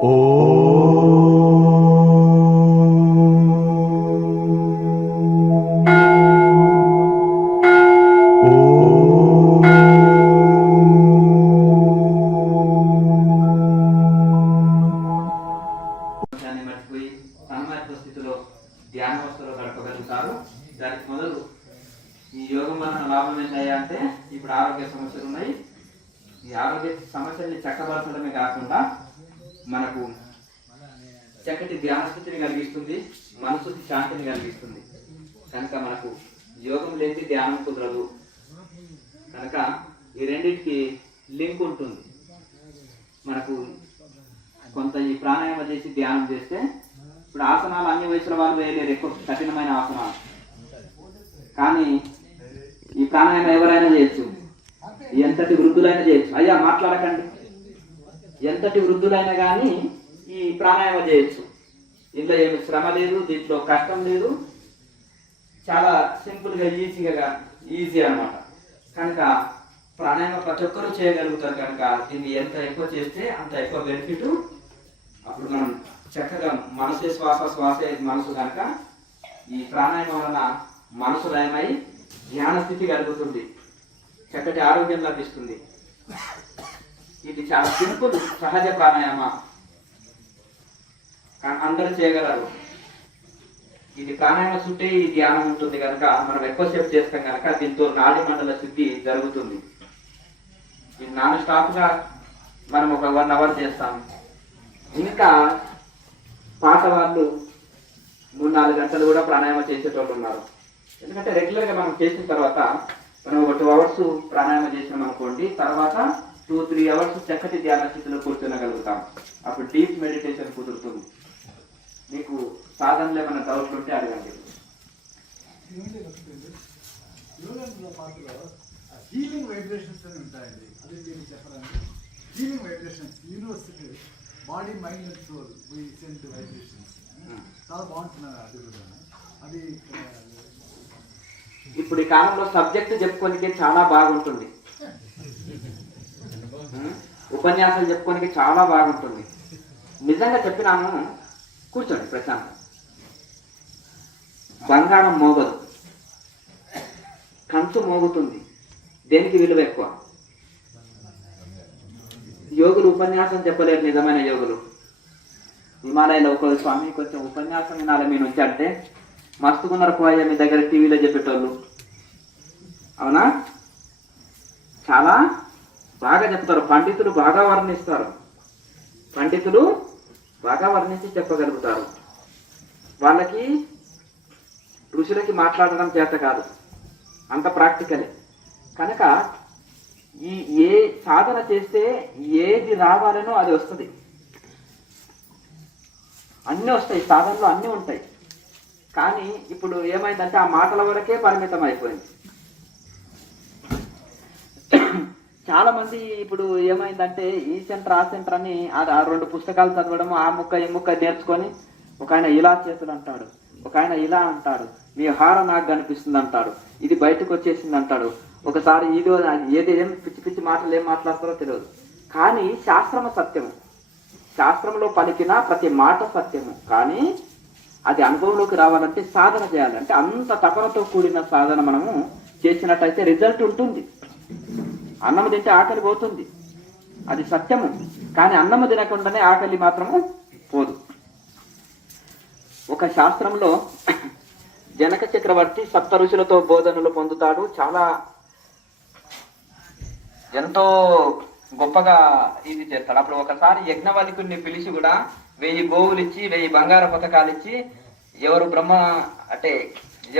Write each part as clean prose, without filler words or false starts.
మర్చిపోయి తన్మయత్వ స్థితిలో ధ్యానవస్థలో గడపగలుగుతారు. దానికి మొదలు ఈ యోగం వలన లాభం ఏంటయ్యా అంటే, ఇప్పుడు ఆరోగ్య సమస్యలు ఉన్నాయి. ఈ ఆరోగ్య సమస్యల్ని చక్కబరచడమే కాకుండా మనకు చక్కటి ధ్యాన స్థితిని కలిగిస్తుంది, మనసుకి శాంతిని కలిగిస్తుంది. కనుక మనకు యోగం లేని ధ్యానం కుదరదు. కనుక ఈ రెండింటికి లింక్ ఉంటుంది. మనకు కొంత ఈ ప్రాణాయామం చేసి ధ్యానం చేస్తే, ఇప్పుడు ఆసనాలు అన్ని వయసుల వాళ్ళు వేయలేరు, ఎక్కువ కఠినమైన ఆసనాలు. కానీ ఈ ప్రాణాయామం ఎవరైనా చేయొచ్చు, ఎంతటి వృద్ధులైనా చేయొచ్చు. అయ్యా మాట్లాడకండి, ఎంతటి వృద్ధులైనా కానీ ఈ ప్రాణాయామం చేయొచ్చు. ఇంట్లో ఏమి శ్రమ లేదు, దీంట్లో కష్టం లేదు, చాలా సింపుల్గా ఈజీ అన్నమాట. కనుక ప్రాణాయామం ప్రతి ఒక్కరూ చేయగలుగుతారు. కనుక దీన్ని ఎంత ఎక్కువ చేస్తే అంత ఎక్కువ బెనిఫిట్. అప్పుడు మనం చక్కగా మనసే శ్వాస, శ్వాసే మనసు. కనుక ఈ ప్రాణాయామం వలన మనసు లయమై ధ్యాన స్థితి కలుగుతుంది, చక్కటి ఆరోగ్యం లభిస్తుంది. ఇది చాలా సింపుల్ సహజ ప్రాణాయామ, అందరూ చేయగలరు. ఇది ప్రాణాయామ చుట్టే ఈ ధ్యానం ఉంటుంది కనుక మనం ఎక్కువసేపు చేస్తాం కనుక దీంతో నాడీ మండల శుద్ధి జరుగుతుంది. ఇది నాన్ స్టాప్ గా మనం ఒక 1 అవర్ చేస్తాం. ఇంకా పాత వాళ్ళు 3-4 గంటలు కూడా ప్రాణాయామం చేసేటోళ్ళు ఉన్నారు. ఎందుకంటే రెగ్యులర్ గా మనం చేసిన తర్వాత మనం ఒక 2 అవర్స్ ప్రాణాయామం చేసినాం అనుకోండి, తర్వాత 2-3 అవర్స్ చక్కటి ధ్యాన స్థితిలో కూర్చోగలుగుతాం. అప్పుడు డీప్ మెడిటేషన్ కుదురుతుంది. మీకు సాధనలో ఏమైనా డౌట్లు ఉంటే అడగండి. హీలింగ్ వైబ్రేషన్స్ అని ఉంటాయండి, అదే మీరు చెప్పాలండి. Healing vibrations university body mind and soul we send vibrations చాలా బాగుంటున్నారు. అది కూడా అది ఇప్పుడు ఈ కాలంలో సబ్జెక్ట్ చెప్పుకోనికి చాలా బాగుంటుంది, ఉపన్యాసాలు చెప్పుకోనికి చాలా బాగుంటుంది. నిజంగా చెప్పినాను, కూర్చోండి ప్రశాంతం. బంగారం మోగదు, కంచు మోగుతుంది. దేనికి విలువ ఎక్కువ? యోగులు ఉపన్యాసం చెప్పలేరు, నిజమైన యోగులు. హిమాలయంలో ఒక స్వామి కొంచెం ఉపన్యాసం వినాలి మీ నుంచి అంటే, మస్తుకున్నారు పోయా మీ దగ్గర టీవీలో చెప్పేటోళ్ళు. అవునా? చాలా బాగా చెప్తారు, పండితులు బాగా వర్ణిస్తారు, పండితులు బాగా వర్ణించి చెప్పగలుగుతారు. వాళ్ళకి ఋషులకి మాట్లాడడం చేత కాదు, అంత ప్రాక్టికలే. కనుక ఏ సాధన చేస్తే ఏది రావాలనో అది వస్తుంది. అన్నీ వస్తాయి, సాధనలో అన్నీ ఉంటాయి. కానీ ఇప్పుడు ఏమైందంటే ఆ మాటల వరకే పరిమితం అయిపోయింది. చాలా మంది ఇప్పుడు ఏమైందంటే ఈ సెంటర్ ఆ సెంటర్ అని ఆ 2 పుస్తకాలు చదవడం, ఆ ముక్క ఈ ముక్క నేర్చుకొని, ఒక ఆయన ఇలా చేతులు అంటాడు, ఒక ఆయన ఇలా అంటాడు, మీ హారం నాకు కనిపిస్తుంది అంటాడు, ఇది బయటకు వచ్చేసింది అంటాడు. ఒకసారి ఏదో ఏం పిచ్చి పిచ్చి మాటలు ఏం మాట్లాడతారో తెలియదు. కానీ శాస్త్రము సత్యము, శాస్త్రంలో పలికిన ప్రతి మాట సత్యము. కానీ అది అనుభవంలోకి రావాలంటే సాధన చేయాలంటే అంత తపనతో కూడిన సాధన మనము చేసినట్టయితే రిజల్ట్ ఉంటుంది. అన్నము తింటే ఆకలి పోతుంది, అది సత్యము. కానీ అన్నము తినకుండానే ఆకలి మాత్రము పోదు. ఒక శాస్త్రంలో జనక చక్రవర్తి 7 ఋషులతో బోధనలు పొందుతాడు. చాలా ఎంతో గొప్పగా ఇది చేస్తాడు. అప్పుడు ఒకసారి యజ్ఞవల్కుడిని పిలిచి కూడా 1000 గోవులు ఇచ్చి 1000 బంగారు పథకాలు ఇచ్చి,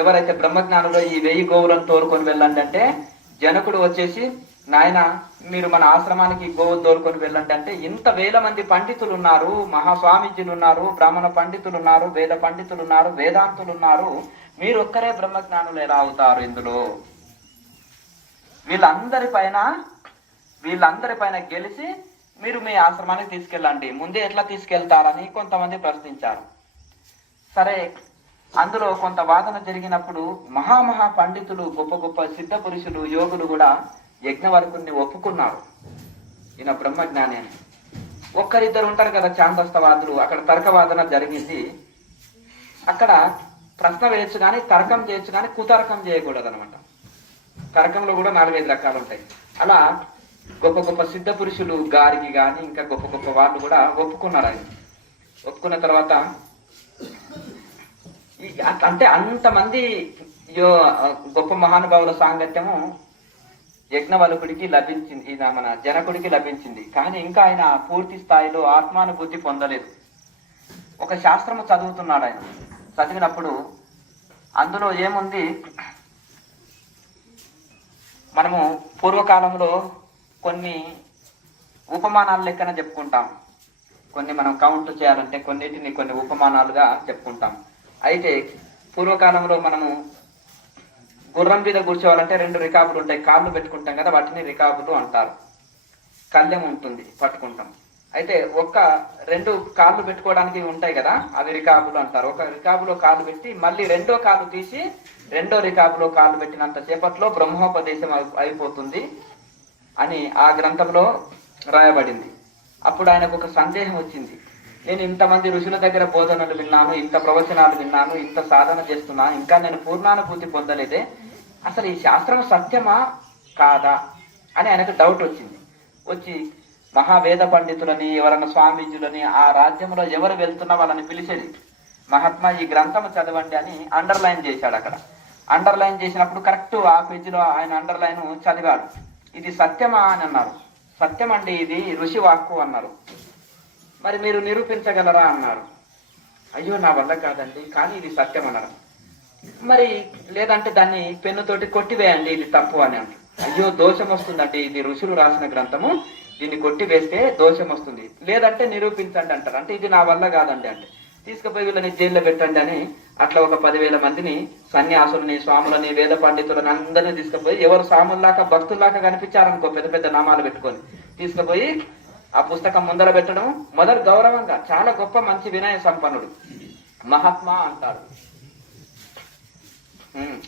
ఎవరైతే బ్రహ్మజ్ఞానులో ఈ 1000 గోవులను తోలుకొని వెళ్ళండి అంటే, జనకుడు వచ్చేసి, నాయన మీరు మన ఆశ్రమానికి గోవులు తోలుకొని వెళ్ళండి అంటే, ఇంత 1000 మంది పండితులు ఉన్నారు, మహాస్వామీజీలు ఉన్నారు, బ్రాహ్మణ పండితులు ఉన్నారు, వేద పండితులు ఉన్నారు, వేదాంతులు ఉన్నారు, మీరు ఒక్కరే బ్రహ్మజ్ఞానులు ఎలా అవుతారు? ఇందులో వీళ్ళందరిపైన గెలిచి మీరు మీ ఆశ్రమానికి తీసుకెళ్ళండి, ముందే ఎట్లా తీసుకెళ్తారని కొంతమంది ప్రశ్నించారు. సరే, అందులో కొంత వాదన జరిగినప్పుడు మహా పండితులు, గొప్ప గొప్ప సిద్ధ పురుషులు, యోగులు కూడా యజ్ఞవల్కుడిని ఒప్పుకున్నారు, ఈయన బ్రహ్మజ్ఞాని అని. ఒక్కరిద్దరు ఉంటారు కదా ఛాందస్తవాదులు, అక్కడ తర్కవాదన జరిగింది. అక్కడ ప్రశ్న వేయచ్చు కానీ తర్కం చేయొచ్చు కానీ కుతర్కం చేయకూడదు అనమాట. తర్కంలో కూడా 4-5 రకాలు ఉంటాయి. అలా గొప్ప గొప్ప సిద్ధ పురుషులు గారికి కానీ ఇంకా గొప్ప గొప్ప వాళ్ళు కూడా ఒప్పుకున్నారు. ఆయన ఒప్పుకున్న తర్వాత అంటే అంతమంది గొప్ప మహానుభావుల సాంగత్యము యజ్ఞవల్కుడికి లభించింది, ఇది మన జనకుడికి లభించింది. కానీ ఇంకా ఆయన పూర్తి స్థాయిలో ఆత్మానుభూతి పొందలేదు. ఒక శాస్త్రము చదువుతున్నాడు. ఆయన చదివినప్పుడు అందులో ఏముంది, మనము పూర్వకాలంలో కొన్ని ఉపమానాలు లెక్కన చెప్పుకుంటాం. కొన్ని మనం కౌంట్ చేయాలంటే కొన్నిటిని కొన్ని ఉపమానాలుగా చెప్పుకుంటాం. అయితే పూర్వకాలంలో మనము గుర్రం మీద కూర్చోవాలంటే 2 రికాబులు ఉంటాయి, కాళ్ళు పెట్టుకుంటాం కదా, వాటిని రికాబులు అంటారు. కళ్ళెం ఉంటుంది పట్టుకుంటాం. అయితే 2 కాళ్ళు పెట్టుకోవడానికి ఉంటాయి కదా, అవి రికాబులు అంటారు. ఒక రికాబులో కాళ్ళు పెట్టి మళ్ళీ 2వ కాలు తీసి 2వ రికాబులో కాళ్ళు పెట్టినంత సేపట్లో బ్రహ్మోపదేశం అయిపోతుంది అని ఆ గ్రంథంలో రాయబడింది. అప్పుడు ఆయనకు ఒక సందేహం వచ్చింది. నేను ఇంతమంది ఋషుల దగ్గర బోధనలు విన్నాను, ఇంత ప్రవచనాలు విన్నాను, ఇంత సాధన చేస్తున్నా, ఇంకా నేను పూర్ణానుభూతి పొందలేదే, అసలు ఈ శాస్త్రం సత్యమా కాదా అని ఆయనకు డౌట్ వచ్చింది. వచ్చి మహావేద పండితులని, ఎవరన్నా స్వామీజులని, ఆ రాజ్యంలో ఎవరు వెళ్తున్నా వాళ్ళని పిలిచేది. మహాత్మా ఈ గ్రంథం చదవండి అని అండర్లైన్ చేశాడు. అక్కడ అండర్లైన్ చేసినప్పుడు కరెక్ట్ ఆ పేజీలో ఆయన అండర్లైన్ చదివాడు. ఇది సత్యమా అని అన్నారు. సత్యం అండి, ఇది ఋషి వాక్కు అన్నారు. మరి మీరు నిరూపించగలరా అన్నారు. అయ్యో నా వల్ల కాదండి, కానీ ఇది సత్యం అన్నారు. మరి లేదంటే దాన్ని పెన్నుతోటి కొట్టివేయండి, ఇది తప్పు అని అంటారు. అయ్యో దోషం వస్తుందండి, ఇది ఋషులు రాసిన గ్రంథము, దీన్ని కొట్టివేస్తే దోషం వస్తుంది, లేదంటే నిరూపించండి అంటారు. అంటే ఇది నా వల్ల కాదండి అంటే తీసుకుపోయి వీళ్ళని జైల్లో పెట్టండి అని అట్లా ఒక 10,000 మందిని, సన్యాసులని, స్వాములని, వేద పండితులని అందరినీ తీసుకుపోయి, ఎవరు స్వాముల్లాగా భక్తుల్లాగా కనిపించారనుకో పెద్ద పెద్ద నామాలు పెట్టుకొని తీసుకుపోయి ఆ పుస్తకం ముందర పెట్టడం మొదలు గౌరవంగా, చాలా గొప్ప మంచి వినయ సంపన్నుడు మహాత్మా అంటారు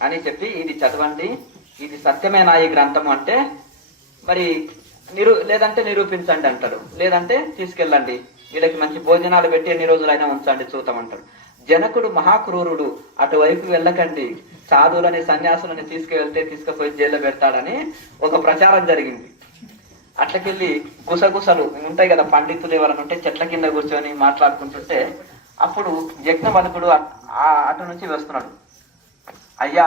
అని చెప్పి ఇది చదవండి, ఇది సత్యమేనా ఈ గ్రంథము అంటే, మరి లేదంటే నిరూపించండి అంటారు, లేదంటే తీసుకెళ్ళండి, వీళ్ళకి మంచి భోజనాలు పెట్టి ఎన్ని రోజులైనా ఉంచండి చూతామంటారు. జనకుడు మహాక్రూరుడు, అటువైపు వెళ్ళకండి, సాధువులని సన్యాసులని తీసుకుపోయి జైల్లో పెడతాడని ఒక ప్రచారం జరిగింది. అట్లకెళ్ళి గుసగుసలు ఉంటాయి కదా, పండితులు ఎవరైనా ఉంటే చెట్ల కింద కూర్చొని మాట్లాడుకుంటుంటే అప్పుడు యజ్ఞవల్కుడు అటు నుంచి వస్తున్నాడు. అయ్యా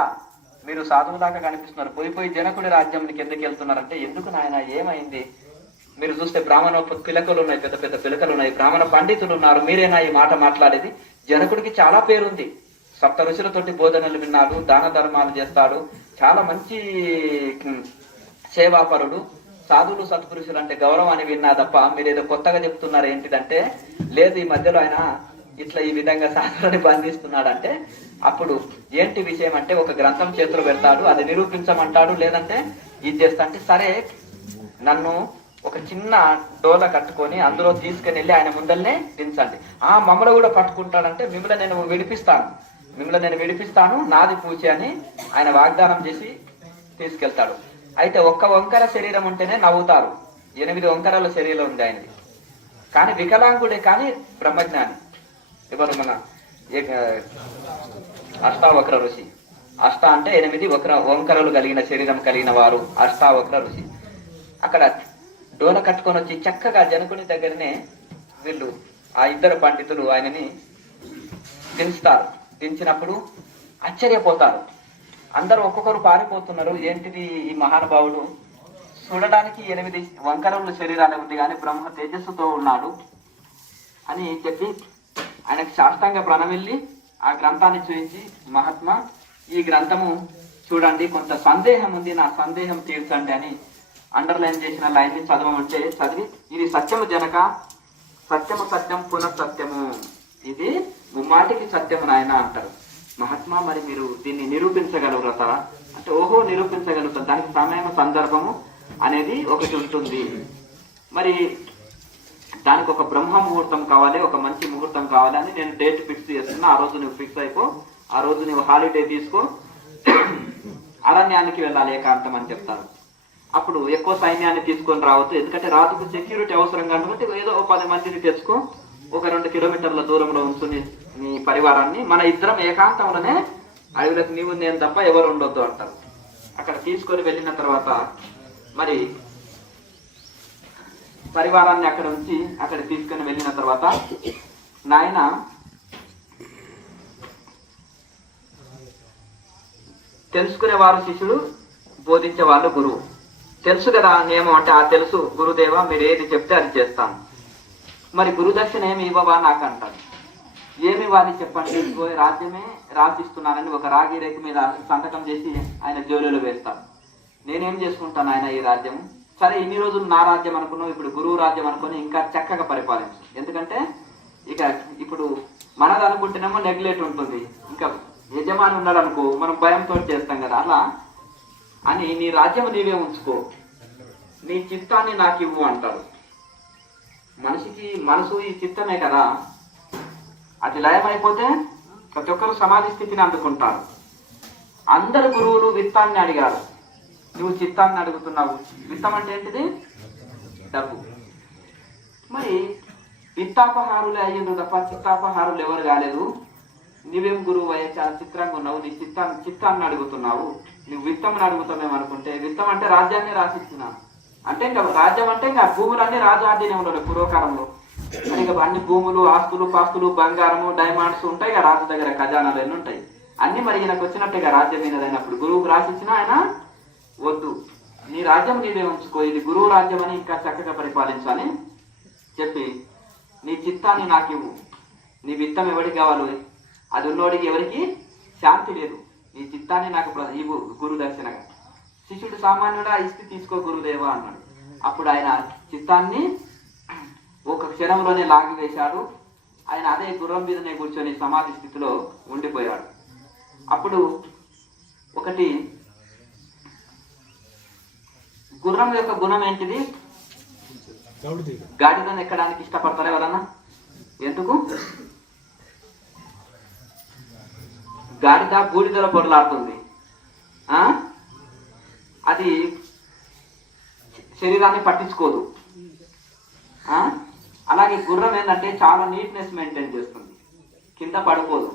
మీరు సాధువులాగా కనిపిస్తున్నారు, పోయి జనకుడి రాజ్యంకి ఎందుకు వెళ్తున్నారంటే, ఎందుకు నాయన ఏమైంది, మీరు చూస్తే బ్రాహ్మణ పిలకలు ఉన్నాయి, పెద్ద పెద్ద పిలకలు ఉన్నాయి, బ్రాహ్మణ పండితులు ఉన్నారు, మీరేనా ఈ మాట మాట్లాడేది, జనకుడికి చాలా పేరుంది, 7 ఋషులతోటి బోధనలు విన్నాడు, దాన ధర్మాలు చేస్తాడు, చాలా మంచి సేవాపరుడు, సాధువులు సత్పురుషులు అంటే గౌరవాన్ని విన్నా తప్ప మీరేదో కొత్తగా చెప్తున్నారు ఏంటిదంటే, లేదు ఈ మధ్యలో ఆయన ఇట్లా ఈ విధంగా సాధువుని బంధిస్తున్నాడంటే, అప్పుడు ఏంటి విషయం అంటే ఒక గ్రంథం చేతులు పెడతాడు, అది నిరూపించమంటాడు, లేదంటే ఇది చేస్తా అంటే, సరే నన్ను ఒక చిన్న డోల కట్టుకొని అందులో తీసుకుని వెళ్ళి ఆయన ముందల్నే దించండి, మమ్మల్ని కూడా పట్టుకుంటాడంటే మిమ్మల్ని నేను విడిపిస్తాను నాది పూజ అని ఆయన వాగ్దానం చేసి తీసుకెళ్తాడు. అయితే 1 వంకర శరీరం ఉంటేనే నవ్వుతారు, 8 వంకరాల శరీరం ఉంది ఆయనది, కానీ వికలాంగుడే కానీ బ్రహ్మజ్ఞాని. ఎవరు మన అష్టావక్ర ఋషి, అంటే 8 వంకరలు కలిగిన శరీరం కలిగిన వారు అష్టావక్ర ఋషి. అక్కడ డోల కట్టుకొని వచ్చి చక్కగా జనకుని దగ్గరనే వీళ్ళు ఆ 2 పండితులు ఆయనని దించుతారు. దించినప్పుడు ఆశ్చర్యపోతారు, అందరూ ఒక్కొక్కరు పారిపోతున్నారు, ఏంటిది ఈ మహానుభావుడు చూడడానికి 8 వంకరముల శరీరాన్ని ఉంది కానీ బ్రహ్మ తేజస్సుతో ఉన్నాడు అని చెప్పి ఆయనకు సాష్టాంగ ప్రణమిల్లి ఆ గ్రంథాన్ని చూపించి, మహాత్మా ఈ గ్రంథము చూడండి, కొంత సందేహం ఉంది, నా సందేహం తీర్చండి అని అండర్లైన్ చేసిన లైన్ ని చదవమంటే చదివి, ఇది సత్యము జనక, సత్యము సత్యం పునఃసత్యము, ఇది ముమ్మాటికి సత్యము నాయన అంటారు. మహాత్మా మరి మీరు దీన్ని నిరూపించగలుగుతారా అంటే, ఓహో నిరూపించగలుగుతారు, దానికి సమయం సందర్భము అనేది ఒకటి ఉంటుంది, మరి దానికి ఒక బ్రహ్మ ముహూర్తం కావాలి, ఒక మంచి ముహూర్తం కావాలి అని నేను డేట్ ఫిక్స్ చేస్తున్నా, ఆ రోజు నువ్వు ఫిక్స్ అయిపో, ఆ రోజు నువ్వు హాలిడే తీసుకో, అరణ్యానికి వెళ్ళాలి ఏకాంతం అని చెప్తారు. అప్పుడు ఎక్కువ సైన్యాన్ని తీసుకొని రావద్దు, ఎందుకంటే రాజుకు సెక్యూరిటీ అవసరం కాబట్టి ఏదో 10 మందిని తెచ్చుకో, ఒక 2 కిలోమీటర్ల దూరంలో ఉంచుని నీ పరివారాన్ని, మన ఇద్దరం ఏకాంతంలోనే అడవులకు నీవు నేను తప్ప ఎవరు ఉండొద్దు అంటారు. అక్కడ తీసుకొని వెళ్ళిన తర్వాత మరి పరివారాన్ని అక్కడ ఉంచి అక్కడ తీసుకొని వెళ్ళిన తర్వాత, నాయన తెలుసుకునేవారు శిష్యుడు, బోధించేవాళ్ళు గురువు. తెలుసు కదా నియమం అంటే, ఆ తెలుసు గురుదేవా, మీరు ఏది చెప్తే అది చేస్తాను. మరి గురుదక్షిణ ఏమి ఇవ్వవా నాకు అంటారు. ఏమి ఇవ్వాలి చెప్పండి, రాజ్యమే రాసిస్తున్నానని ఒక రాగి రేఖ మీద సంతకం చేసి ఆయన జోలిలో వేస్తాడు. నేనేం చేసుకుంటాను ఆయన ఈ రాజ్యం? సరే, ఇన్ని రోజులు నా రాజ్యం అనుకున్నావు, ఇప్పుడు గురువు రాజ్యం అనుకుని ఇంకా చక్కగా పరిపాలించు. ఎందుకంటే ఇక ఇప్పుడు మనది అనుకుంటేనేమో నెగ్లెక్ట్ ఉంటుంది, ఇంకా యజమాని ఉన్నాడు అనుకో మనం భయంతో చేస్తాం కదా, అలా అని నీ రాజ్యం నీవే ఉంచుకో, నీ చిత్తాన్ని నాకు ఇవ్వు అంటారు. మనిషికి మనసు ఈ చిత్తమే కదా, అది లయమైపోతే ప్రతి ఒక్కరు సమాధి స్థితిని అందుకుంటారు. అందరు గురువులు విత్తాన్ని అడిగారు, నువ్వు చిత్తాన్ని అడుగుతున్నావు. విత్తం అంటే ఏంటిది? డబ్బు. మరి విత్తాపహారులే అయ్యిండు తప్ప చిత్తాపహారులు ఎవరు కాలేదు. నీవేం గురువు అయ్యే చాలా చిత్రంగా ఉన్నావు, నీ చిత్తాన్ని అడుగుతున్నావు, నువ్వు విత్తమని అడుగుతామేమనుకుంటే, విత్తం అంటే రాజ్యాన్ని రాసిస్తున్నాను అంటే, ఇంకా రాజ్యం అంటే ఇంకా భూములన్నీ రాజు ఆధీనంలో పూర్వకాలంలో. ఇక అన్ని భూములు, ఆస్తులు, పాస్తులు, బంగారము, డైమండ్స్ ఉంటాయి కదా రాజు దగ్గర, ఖజానాలు ఎన్ని ఉంటాయి అన్ని మరి నాకు వచ్చినట్టుగా రాజ్యం మీదైనప్పుడు గురువుకు రాసిచ్చినా ఆయన వద్దు, నీ రాజ్యం నీవే ఉంచుకో, ఇది గురువు రాజ్యం అని ఇంకా చక్కగా పరిపాలించు అని చెప్పి, నీ చిత్తాన్ని నాకు ఇవ్వు, నీ విత్తం ఎవరికి కావాలి, అది ఉన్నోడికి ఎవరికి శాంతి లేదు, నీ చిత్తాన్ని నాకు ఇవ్వు గురు దర్శనగా. శిష్యుడు సామాన్యుడా, ఇస్తే తీసుకో గురుదేవా అన్నాడు. అప్పుడు ఆయన చిత్తాన్ని ఒక క్షణంలోనే లాగివేశాడు. ఆయన అదే గుర్రం మీదనే కూర్చొని సమాధి స్థితిలో ఉండిపోయాడు. అప్పుడు ఒకటి, గుర్రం యొక్క గుణం ఏంటిది? గాడిదను ఎక్కడానికి ఇష్టపడతారు ఎవరన్నా? ఎందుకు? గాడిద బూడిదలో పొరలాడుతుంది, అది శరీరాన్ని పట్టించుకోదు. అలాగే గుర్రం ఏంటంటే చాలా నీట్నెస్ మెయింటైన్ చేస్తుంది, కింద పడుకోదు.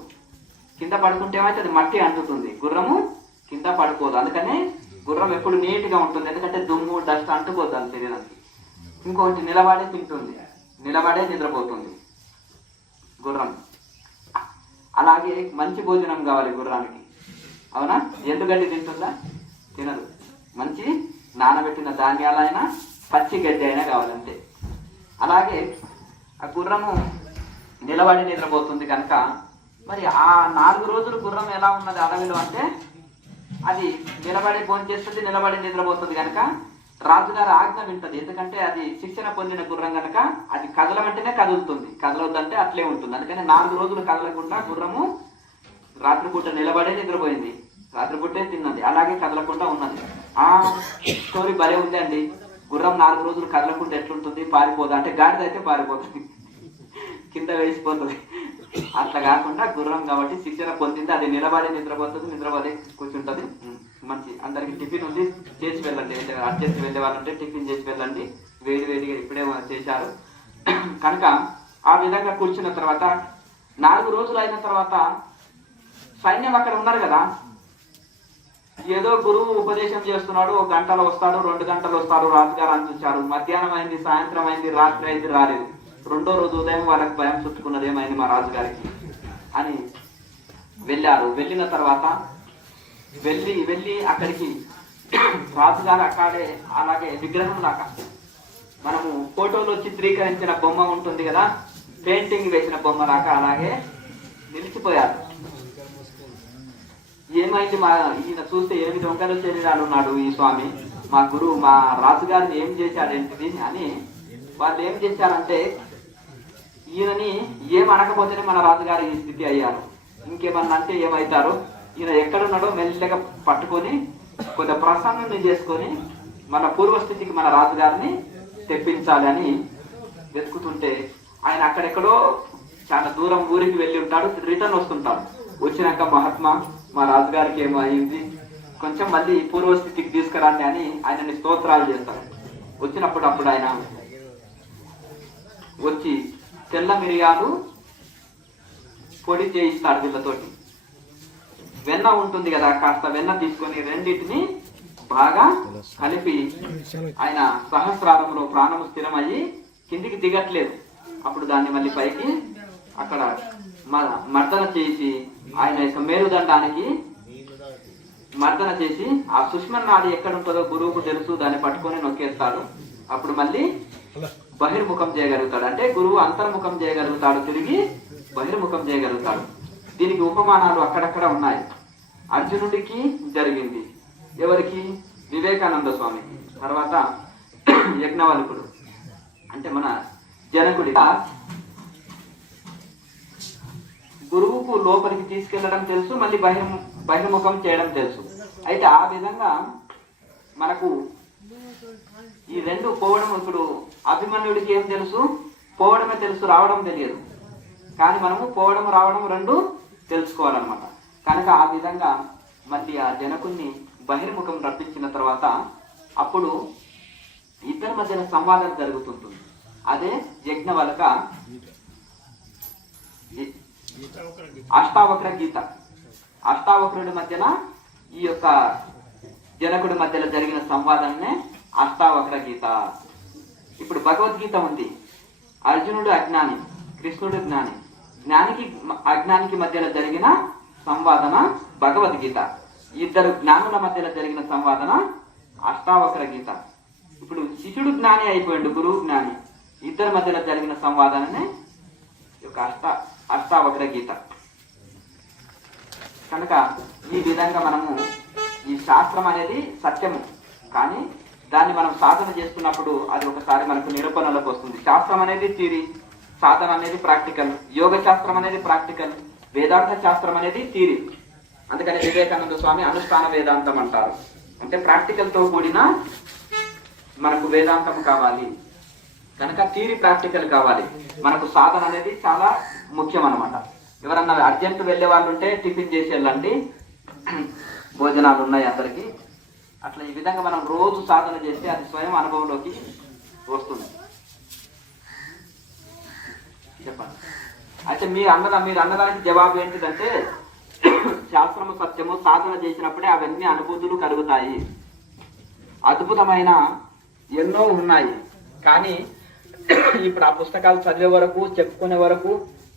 కింద పడుకుంటే ఏమైతే అది మట్టి అంటుతుంది, గుర్రము కింద పడుకోదు. అందుకని గుర్రం ఎప్పుడు నీట్గా ఉంటుంది, ఎందుకంటే దుమ్ము డస్ట్ అంటుకోదు దాని శరీరానికి. ఇంకొకటి, నిలబడే తింటుంది, నిలబడే నిద్రపోతుంది గుర్రం. అలాగే మంచి భోజనం కావాలి గుర్రానికి, అవునా? ఎండుగడ్డి తింటుందా? తినదు. మంచి నానబెట్టిన ధాన్యాలైనా పచ్చి గడ్డి అయినా కావాలంతే. అలాగే ఆ గుర్రము నిలబడి నిద్రపోతుంది కనుక, మరి ఆ 4 రోజులు గుర్రం ఎలా ఉన్నది అడవిలో అంటే, అది నిలబడి భోంచేస్తుంది, నిలబడి నిద్రపోతుంది కనుక రాజుగారి ఆజ్ఞ వింటది. ఎందుకంటే అది శిక్షణ పొందిన గుర్రం కనుక అది కదలమంటేనే కదులుతుంది, కదలొద్దంటే అట్లే ఉంటుంది. అందుకని 4 రోజులు కదలకుండా గుర్రము రాత్రిపూట నిలబడే నిద్రపోయింది, రాత్రిపూటే తిన్నది, అలాగే కదలకుండా ఉన్నది. ఆ స్టోరీ భలే ఉంది అండి. గుర్రం 4 రోజులు కదలకుండా ఎట్లుంటుంది? పారిపోదు అంటే, గాడిద అయితే పారిపోతుంది, కింద వేసిపోతుంది. అట్లా కాకుండా గుర్రం కాబట్టి శిక్షణ పొందింది, అది నిలబడి నిద్రపోతుంది, నిద్రపడి కూర్చుంటుంది. మంచి అందరికి టిఫిన్ ఉంది, చేసి వెళ్ళండి, అర్జెంట్ వెళ్ళే వాళ్ళంటే టిఫిన్ చేసి వెళ్ళండి, వేడి వేడిగా ఇప్పుడే చేశారు కనుక. ఆ విధంగా కూర్చున్న తర్వాత 4 రోజులు అయిన తర్వాత సైన్యం అక్కడ ఉన్నారు కదా, ఏదో గురువు ఉపదేశం చేస్తున్నాడు, 1 గంటలో వస్తాడు, 2 గంటలు వస్తాడు, రాజుగారు అందించారు. మధ్యాహ్నం అయింది, సాయంత్రం అయింది, రాత్రి అయింది, రాలేదు. 2వ రోజు ఉదయం వాళ్ళకి భయం చుట్టుకున్నది, ఏమైంది మా రాజుగారికి అని వెళ్ళారు. వెళ్ళిన తర్వాత వెళ్ళి అక్కడికి రాజుగారు అక్కడే అలాగే విగ్రహం లాగా మనము ఫోటోలో చిత్రీకరించిన బొమ్మ ఉంటుంది కదా, పెయింటింగ్ వేసిన బొమ్మ లాగా అలాగే నిలిచిపోయారు. ఏమైంది, మా ఈయన చూస్తే 8 వంకర శరీరాలు ఉన్నాడు ఈ స్వామి, మా గురువు మా రాజుగారిని ఏం చేశాడేంటిది అని వాళ్ళు ఏం చేశారంటే, ఈయనని ఏమనకపోతేనే మన రాజుగారి ఈ స్థితి అయ్యారు, ఇంకేమన్నా అంటే ఏమవుతారు, ఈయన ఎక్కడున్నాడో మెల్లగా పట్టుకొని కొంత ప్రసన్నం చేసుకొని మన పూర్వస్థితికి మన రాజుగారిని తెప్పించాలి అని వెతుకుతుంటే, ఆయన అక్కడెక్కడో చాలా దూరం ఊరికి వెళ్ళి ఉంటాడు, రిటర్న్ వస్తుంటాడు. వచ్చినాక మహాత్మా మా రాజుగారికి ఏమో అయింది, కొంచెం మళ్ళీ పూర్వస్థితికి తీసుకురండి అని ఆయనని స్తోత్రాలు చేస్తారు. వచ్చినప్పుడు అప్పుడు ఆయన వచ్చి తెల్ల మిరియాలు పొడి చేయిస్తాడు వీళ్ళతోటి. వెన్న ఉంటుంది కదా, కాస్త వెన్న తీసుకొని రెండింటిని బాగా కలిపి ఆయన సహస్రారంలో ప్రాణము స్థిరమయ్యి కిందికి దిగట్లేదు. అప్పుడు దాన్ని మళ్ళీ పైకి అక్కడ మర్దన చేసి ఆయన యొక్క మేరుదండానికి మర్దన చేసి ఆ సుష్మన్ నాడి ఎక్కడ ఉంటుందో గురువుకు తెలుసు, దాన్ని పట్టుకొని నొక్కేస్తాడు. అప్పుడు మళ్ళీ బహిర్ముఖం చేయగలుగుతాడు. అంటే గురువు అంతర్ముఖం చేయగలుగుతాడు, తిరిగి బహిర్ముఖం చేయగలుగుతాడు. దీనికి ఉపమానాలు అక్కడక్కడ ఉన్నాయి. అర్జునుడికి జరిగింది, ఎవరికి? వివేకానంద స్వామికి. తర్వాత యజ్ఞవల్కుడు అంటే మన జనకుడి గురువుకు లోపలికి తీసుకెళ్లడం తెలుసు, మళ్ళీ బహిర్ముఖం చేయడం తెలుసు. అయితే ఆ విధంగా మనకు ఈ రెండు పోవడం, ఇప్పుడు అభిమన్యుడికి ఏం తెలుసు? పోవడమే తెలుసు, రావడం తెలియదు. కానీ మనము పోవడం రావడం రెండు తెలుసుకోవాలన్నమాట. కనుక ఆ విధంగా మళ్ళీ ఆ జనకుణ్ణి బహిర్ముఖం రప్పించిన తర్వాత అప్పుడు ఇద్దరి మధ్యన సంవాదం జరుగుతుంటుంది. అదే యజ్ఞవల్క అష్టావక్ర గీత. అష్టావక్రుడి మధ్యన ఈ యొక్క జనకుడి మధ్యలో జరిగిన సంవాదాన్నే అష్టావక్ర గీత. ఇప్పుడు భగవద్గీత ఉంది. అర్జునుడు అజ్ఞాని, కృష్ణుడు జ్ఞాని. జ్ఞానికి అజ్ఞానికి మధ్యలో జరిగిన సంవాదన భగవద్గీత. ఇద్దరు జ్ఞానుల మధ్యలో జరిగిన సంవాదన అష్టావక్ర గీత. ఇప్పుడు శిష్యుడు జ్ఞాని అయిపోయాడు, గురువు జ్ఞాని. ఇద్దరి మధ్యలో జరిగిన సంవాదననే యొక్క అష్టావక్ర గీత. కనుక ఈ విధంగా మనము ఈ శాస్త్రం అనేది సత్యము, కానీ దాన్ని మనం సాధన చేస్తున్నప్పుడు అది ఒకసారి మనకు నిరూపణలోకి వస్తుంది. శాస్త్రం అనేది థియరీ, సాధన అనేది ప్రాక్టికల్. యోగ శాస్త్రం అనేది ప్రాక్టికల్, వేదాంత శాస్త్రం అనేది థియరీ. అందుకని వివేకానంద స్వామి అనుష్ఠాన వేదాంతం అంటారు. అంటే ప్రాక్టికల్తో కూడిన మనకు వేదాంతం కావాలి. కనుక థియరీ ప్రాక్టికల్ కావాలి. మనకు సాధన అనేది చాలా ముఖ్యం అన్నమాట. ఎవరన్నా అర్జెంట్ వెళ్ళే వాళ్ళు ఉంటే టిఫిన్ చేసి వెళ్ళండి, భోజనాలు ఉన్నాయి అందరికీ. అట్లా ఈ విధంగా మనం రోజు సాధన చేస్తే అది స్వయం అనుభవంలోకి వస్తుంది. చెప్పండి. అయితే మీరు అన్నదానికి జవాబు ఏంటిదంటే శాస్త్రము సత్యము, సాధన చేసినప్పుడే అవన్నీ అనుభూతులు కలుగుతాయి. అద్భుతమైన ఎన్నో ఉన్నాయి, కానీ ఇప్పుడు ఆ పుస్తకాలు చదివే వరకు, చెప్పుకునే వరకు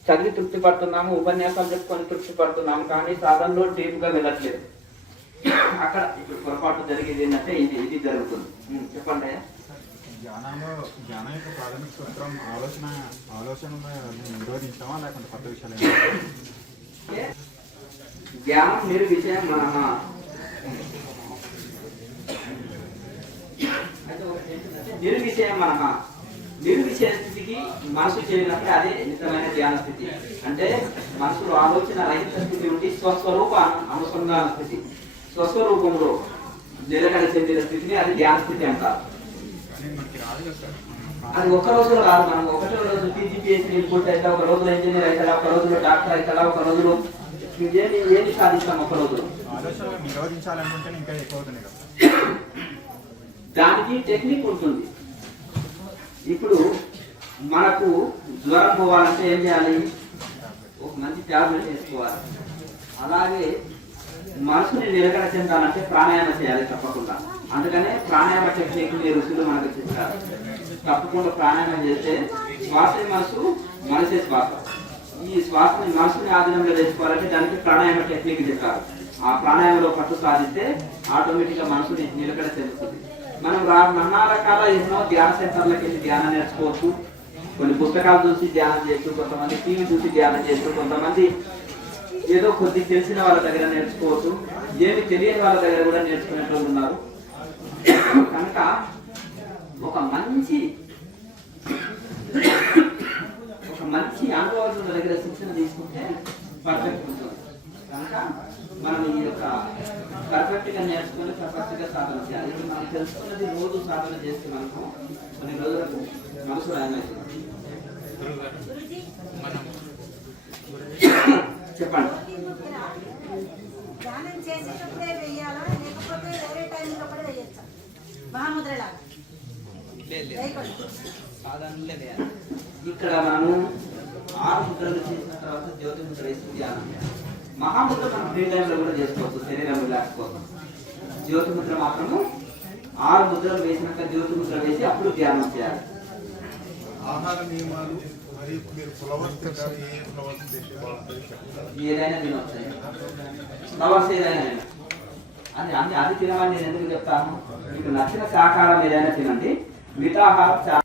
చదివి తృప్తి పడుతున్నాము, ఉపన్యాసాలు చెప్పుకొని తృప్తి పడుతున్నాము, కానీ సాధనలో డీప్గా వెళ్ళట్లేదు. అక్కడ ఇప్పుడు పొరపాటు జరిగేది ఏంటంటే ఇది జరుగుతుంది. చెప్పండి. జ్ఞానం యొక్క ప్రాథమిక సూత్రం ఆలోచన నిరోధించమా లేకుంటే కొత్త విషయాలు? జ్ఞానం నిర్విషయం మనః. నిర్విషయం మనః. నిర్విషయ స్థితికి మనసు చేరినప్పుడే అదే నిజమైన ధ్యాన స్థితి. అంటే మనసులో ఆలోచన రహిత స్థితి ఉండి స్వస్వరూప అనుసంధాన స్థితి, స్వస్వరూపంలో నిలకడ చెందిన స్థితిని అది ధ్యాన స్థితి అంటారు. అది ఒక్క రోజులో రాదు. మనం ఒకటో రోజు టీజీపీఎస్సీ రిపోర్ట్ అయితే, ఒక రోజులో ఇంజనీర్ అవుతాడా, ఒక రోజులో డాక్టర్ అవుతాడా, ఒక రోజులో ఏది సాధిస్తాం ఒక రోజులో. దానికి టెక్నిక్ ఉంటుంది. ఇప్పుడు మనకు జ్వరం పోవాలంటే ఏం చేయాలి? ఒక మంచి ట్యాబ్లెట్ వేసుకోవాలి. అలాగే మనసుని నిలకడ చెందాలంటే ప్రాణాయామం చేయాలి తప్పకుండా. అందుకనే ప్రాణాయామ టెక్నిక్ ఋషులు మనకు చెప్తారు. తప్పకుండా ప్రాణాయామం చేస్తే శ్వాస మనసు, మనసే శ్వాస. ఈ శ్వాసని మనసుని ఆధీనంలో చేసుకోవాలంటే దానికి ప్రాణాయామ టెక్నిక్ చెప్తారు. ఆ ప్రాణాయామంలో పట్టు సాధిస్తే ఆటోమేటిక్గా మనసుని నిలకడ చెందుతుంది. మనం నానా రకాల ఎన్నో ధ్యాన సెంటర్లకు వెళ్ళి ధ్యానం నేర్చుకోవచ్చు. కొన్ని పుస్తకాలు చూసి ధ్యానం చేయొచ్చు, కొంతమంది టీవీ చూసి ధ్యానం చేయొచ్చు, కొంతమంది ఏదో కొద్ది తెలిసిన వాళ్ళ దగ్గర నేర్చుకోవచ్చు, ఏమి తెలియని వాళ్ళ దగ్గర కూడా నేర్చుకునేటోళ్ళు ఉన్నారు. కనుక ఒక మంచి అనుభవం దగ్గర శిక్షణ తీసుకుంటే పర్ఫెక్ట్ ఉంటుంది. కనుక మనం ఈ యొక్క పర్ఫెక్ట్గా నేర్చుకుని పర్ఫెక్ట్గా సాధన చేయాలి. ఇప్పుడు మనం తెలుసుకున్నది రోజు సాధన చేస్తే మనకు కొన్ని రోజులకు మనసు రాయమవుతుంది. చెప్పండి. ఇక్కడ మనము 6 ముద్రలు చేసిన తర్వాత జ్యోతి ముద్ర వేసి ధ్యానం చేయాలి. మహాముద్ర మనం ఫ్రీ టైంలో కూడా చేసుకోవచ్చు, శరీరం రిలాక్స్ కోసం. జ్యోతి ముద్ర మాత్రము 6 ముద్రలు వేసినాక జ్యోతి ముద్ర వేసి అప్పుడు ధ్యానం చేయాలి. ఆహార నియమాలు మరియు మీరు ఫ్లవర్స్ తింటారు, ఏ ఫ్లవర్స్ తింటారు? ఏదైనా తినవచ్చు, ఫ్లవర్స్ ఏదైనా అది తినమని నేను ఎందుకు చెప్తాను? మీకు నచ్చిన శాకాహారం ఏదైనా తినండి, మిగతా ఆహారం